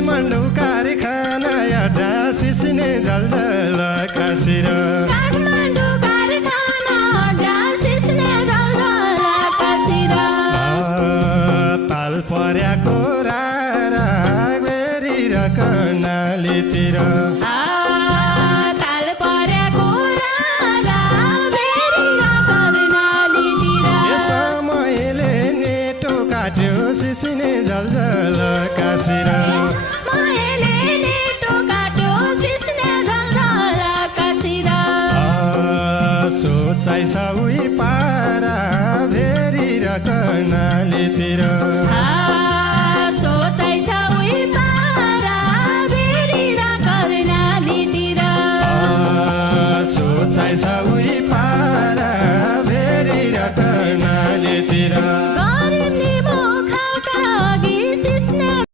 काठमाडौँ कारखाना यात्रा सिस्ने झलझल काशीर काठमाडौँ कारखाना यात्रा सिस्ने झलझल काशीर ताल पर्याको रारा बेरी र कर्णालीतिर ताल पर्याको रारा बेरी र कर्णालीतिर समयले नेटो काट्यो सिस्ने झलझल काशीर